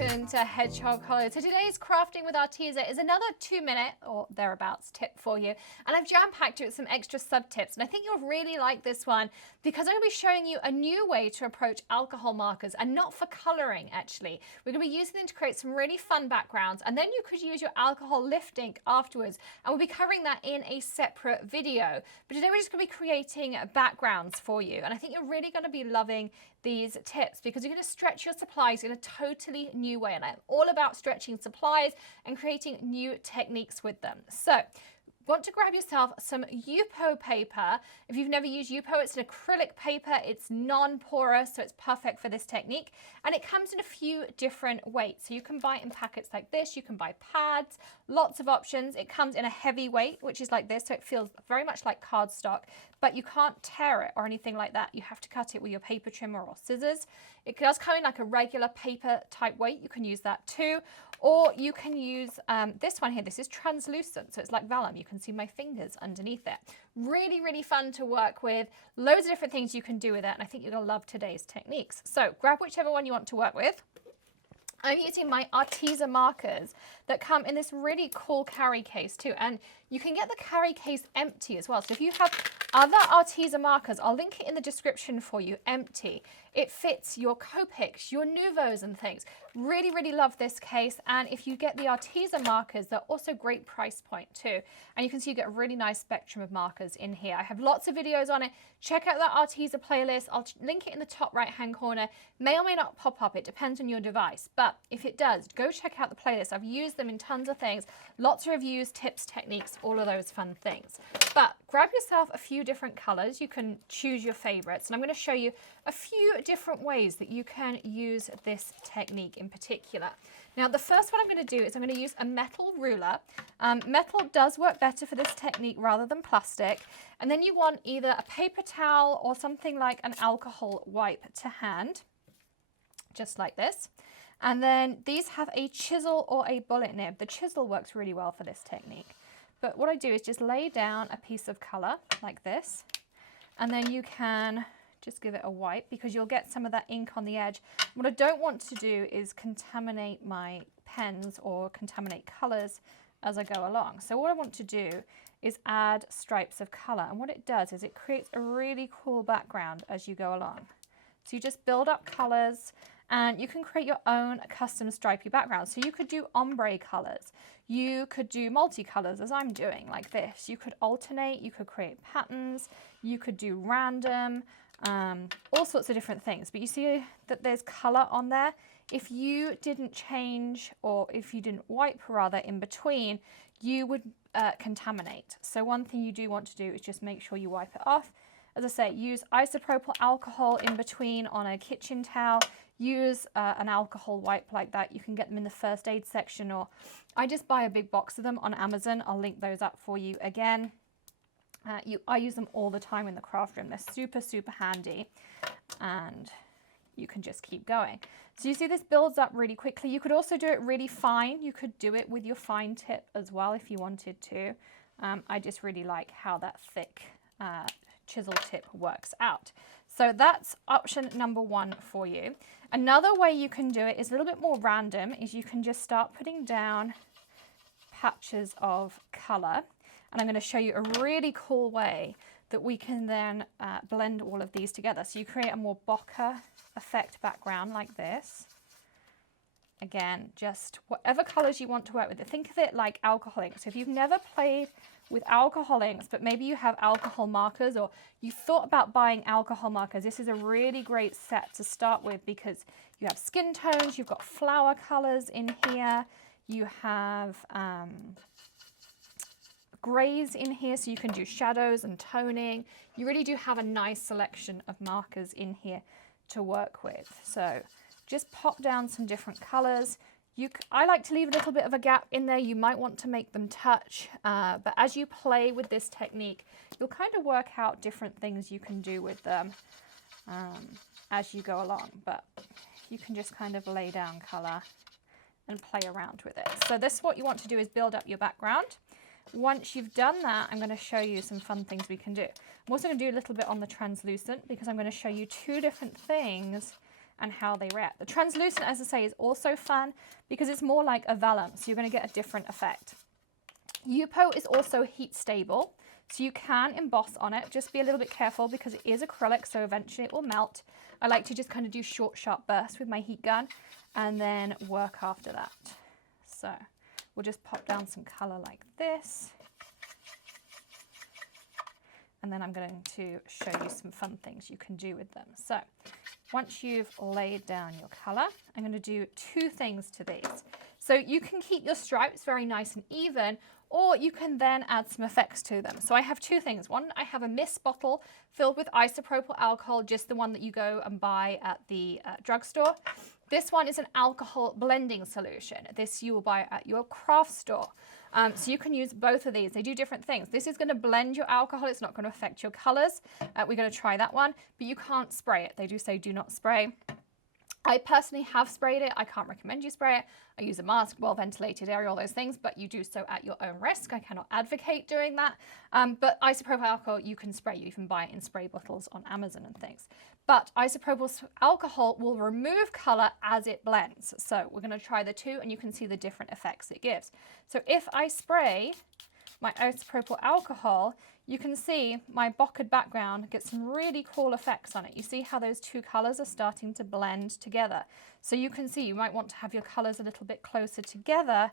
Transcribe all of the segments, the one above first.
welcome to Hedgehog Hollow. So today's crafting with Arteza is another 2-minute or thereabouts tip for you. And I've jam-packed it with some extra sub-tips. And I think you'll really like this one because I'm going to be showing you a new way to approach alcohol markers, and not for coloring actually. We're going to be using them to create some really fun backgrounds, and then you could use your alcohol lift ink afterwards. And we'll be covering that in a separate video. But today we're just going to be creating backgrounds for you. And I think you're really going to be loving these tips because you're going to stretch your supplies in a totally new way, and I'm all about stretching supplies and creating new techniques with them. So want to grab yourself some Yupo paper. If you've never used Yupo, it's an acrylic paper. It's non-porous, so it's perfect for this technique. And it comes in a few different weights. So you can buy it in packets like this. You can buy pads, lots of options. It comes in a heavy weight, which is like this. So it feels very much like cardstock, but you can't tear it or anything like that. You have to cut it with your paper trimmer or scissors. It does come in like a regular paper type weight. You can use that too. Or you can use this one here. This is translucent, so it's like vellum. You can see my fingers underneath it. Really, really fun to work with. Loads of different things you can do with it, and I think you're gonna love today's techniques. So grab whichever one you want to work with. I'm using my Arteza markers that come in this really cool carry case too, and you can get the carry case empty as well. So if you have other Arteza markers, I'll link it in the description for you, empty. It fits your Copics, your Nouveaux and things. Really, really love this case. And if you get the Arteza markers, they're also great price point too. And you can see you get a really nice spectrum of markers in here. I have lots of videos on it. Check out that Arteza playlist. I'll link it in the top right-hand corner. May or may not pop up. It depends on your device. But if it does, go check out the playlist. I've used them in tons of things. Lots of reviews, tips, techniques, all of those fun things. But grab yourself a few different colors. You can choose your favorites. And I'm going to show you a few different ways that you can use this technique in particular. Now, the first one I'm going to do is I'm going to use a metal ruler. Metal does work better for this technique rather than plastic. And then you want either a paper towel or something like an alcohol wipe to hand, just like this. And then these have a chisel or a bullet nib. The chisel works really well for this technique. But what I do is just lay down a piece of color like this, and then you can just give it a wipe because you'll get some of that ink on the edge. What I don't want to do is contaminate my pens or contaminate colors as I go along. So what I want to do is add stripes of color, and what it does is it creates a really cool background as you go along. So you just build up colors, and you can create your own custom stripy background. So you could do ombre colors. You could do multicolors as I'm doing like this. You could alternate, you could create patterns, you could do random, all sorts of different things. But you see that there's color on there. If you didn't change, or if you didn't wipe rather in between, you would contaminate. So one thing you do want to do is just make sure you wipe it off. As I say, use isopropyl alcohol in between on a kitchen towel. Use an alcohol wipe like that. You can get them in the first aid section, or I just buy a big box of them on Amazon. I'll link those up for you again. I use them all the time in the craft room. They're super, super handy, and you can just keep going. So you see this builds up really quickly. You could also do it really fine. You could do it with your fine tip as well if you wanted to. I just really like how that thick chisel tip works out. So that's option number one for you. Another way you can do it is a little bit more random, is you can just start putting down patches of color. And I'm going to show you a really cool way that we can then blend all of these together. So you create a more bokeh effect background like this. Again, just whatever colors you want to work with. Think of it like alcohol ink. So if you've never played with alcohol inks, but maybe you have alcohol markers, or you thought about buying alcohol markers, this is a really great set to start with because you have skin tones, you've got flower colors in here, you have grays in here, so you can do shadows and toning. You really do have a nice selection of markers in here to work with. So just pop down some different colors. I like to leave a little bit of a gap in there. You might want to make them touch, but as you play with this technique, you'll kind of work out different things you can do with them as you go along. But you can just kind of lay down color and play around with it. So this, what you want to do is build up your background. Once you've done that, I'm going to show you some fun things we can do. I'm also going to do a little bit on the translucent because I'm going to show you two different things and how they react. The translucent, as I say, is also fun because it's more like a vellum, so you're going to get a different effect. Yupo is also heat stable, so you can emboss on it. Just be a little bit careful because it is acrylic, so eventually it will melt. I like to just kind of do short, sharp bursts with my heat gun and then work after that. So we'll just pop down some color like this. And then I'm going to show you some fun things you can do with them. So once you've laid down your color, I'm going to do two things to these. So you can keep your stripes very nice and even, or you can then add some effects to them. So I have two things. One, I have a mist bottle filled with isopropyl alcohol, just the one that you go and buy at the drugstore. This one is an alcohol blending solution. This you will buy at your craft store. So you can use both of these. They do different things. This is going to blend your alcohol. It's not going to affect your colors. We're going to try that one, but you can't spray it. They do say do not spray. I personally have sprayed it. I can't recommend you spray it. I use a mask, well-ventilated area, all those things, but you do so at your own risk. I cannot advocate doing that. But isopropyl alcohol, you can spray. You even buy it in spray bottles on Amazon and things. But isopropyl alcohol will remove color as it blends. So we're going to try the two, and you can see the different effects it gives. So if I spray my isopropyl alcohol, you can see my bokeh background gets some really cool effects on it. You see how those two colors are starting to blend together. So you can see you might want to have your colors a little bit closer together,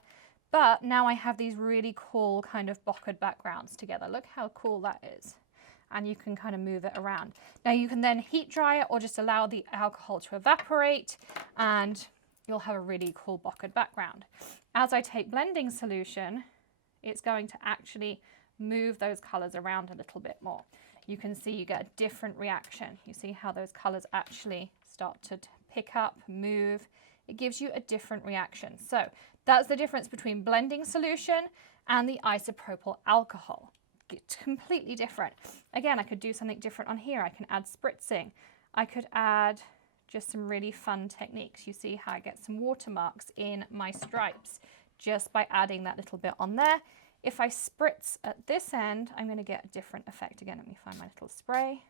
but now I have these really cool kind of bokeh backgrounds together. Look how cool that is. And you can kind of move it around. Now you can then heat dry it or just allow the alcohol to evaporate, and you'll have a really cool bokeh background. As I take blending solution, it's going to actually move those colors around a little bit more. You can see you get a different reaction. You see how those colors actually start to pick up, move. It gives you a different reaction. So that's the difference between blending solution and the isopropyl alcohol. It's completely different. Again, I could do something different on here. I can add spritzing. I could add just some really fun techniques. You see how I get some watermarks in my stripes just by adding that little bit on there. If I spritz at this end, I'm going to get a different effect. Again, let me find my little spray.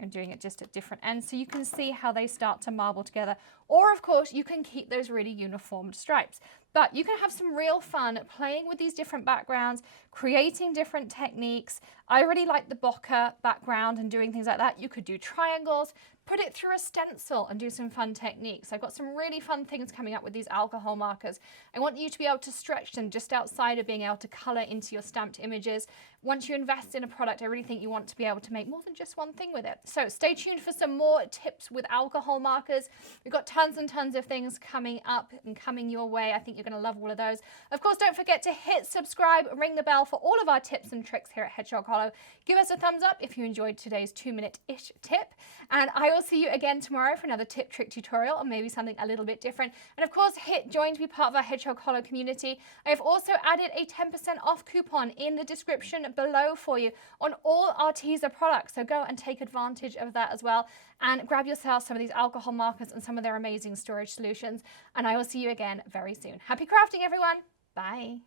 I'm doing it just at different ends so you can see how they start to marble together. Or of course, you can keep those really uniformed stripes. But you can have some real fun playing with these different backgrounds, creating different techniques. I really like the bokeh background and doing things like that. You could do triangles, put it through a stencil and do some fun techniques. I've got some really fun things coming up with these alcohol markers. I want you to be able to stretch them just outside of being able to color into your stamped images. Once you invest in a product, I really think you want to be able to make more than just one thing with it. So stay tuned for some more tips with alcohol markers. We've got tons and tons of things coming up and coming your way. I think you're going to love all of those. Of course, don't forget to hit subscribe, ring the bell for all of our tips and tricks here at Hedgehog Hollow. Give us a thumbs up if you enjoyed today's 2-minute-ish tip. And I will see you again tomorrow for another tip trick tutorial or maybe something a little bit different. And of course, hit join to be part of our Hedgehog Hollow community. I have also added a 10% off coupon in the description below for you on all our teaser products. So go and take advantage of that as well and grab yourself some of these alcohol markers and some of their amazing storage solutions. And I will see you again very soon. Happy crafting, everyone. Bye.